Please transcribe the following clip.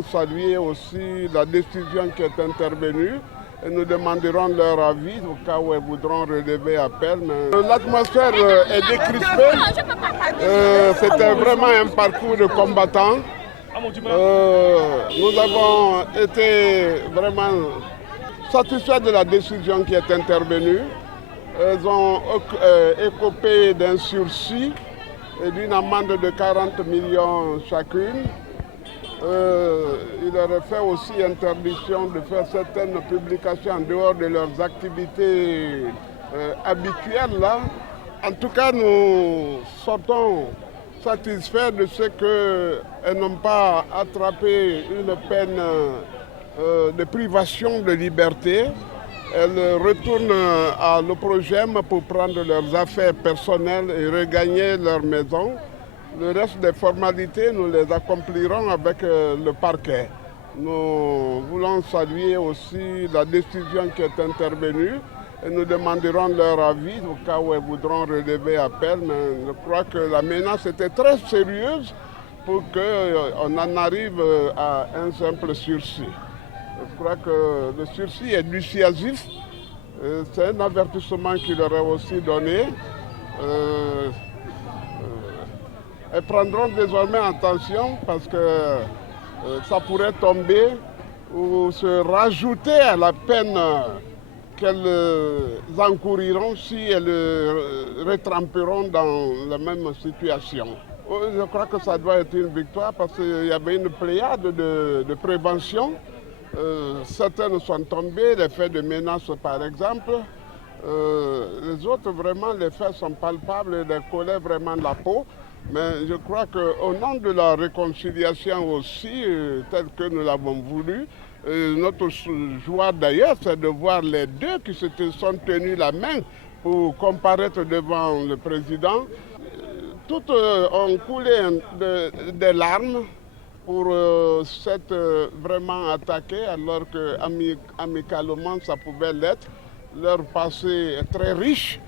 voulons saluer aussi la décision qui est intervenue et nous demanderons leur avis au cas où elles voudront relever appel. L'atmosphère est décrispée. C'était vraiment un parcours de combattants. Nous avons été vraiment satisfaits de la décision qui est intervenue. Elles ont écopé d'un sursis et d'une amende de 40 millions chacune. Il leur est fait aussi interdiction de faire certaines publications en dehors de leurs activités habituelles. Là. En tout cas, nous sortons satisfaits de ce qu'elles n'ont pas attrapé une peine de privation de liberté. Elles retournent à l'Oprogem pour prendre leurs affaires personnelles et regagner leur maison. Le reste des formalités, nous les accomplirons avec le parquet. Nous voulons saluer aussi la décision qui est intervenue et nous demanderons leur avis au cas où elles voudront relever appel. Mais je crois que la menace était très sérieuse pour qu'on en arrive à un simple sursis. Je crois que le sursis est dissuasif. C'est un avertissement qu'il leur a aussi donné. Elles prendront désormais attention parce que ça pourrait tomber ou se rajouter à la peine qu'elles encouriront si elles retremperont dans la même situation. Je crois que ça doit être une victoire parce qu'il y avait une pléiade de prévention. Certaines sont tombées, les faits de menaces par exemple. Les autres, vraiment, les faits sont palpables et les collaient vraiment la peau. Mais je crois qu'au nom de la réconciliation aussi, telle que nous l'avons voulu, notre joie d'ailleurs, c'est de voir les deux qui se sont tenus la main pour comparaître devant le président. Toutes ont coulé des larmes pour s'être vraiment attaquées, alors qu'amicalement ça pouvait l'être. Leur passé est très riche.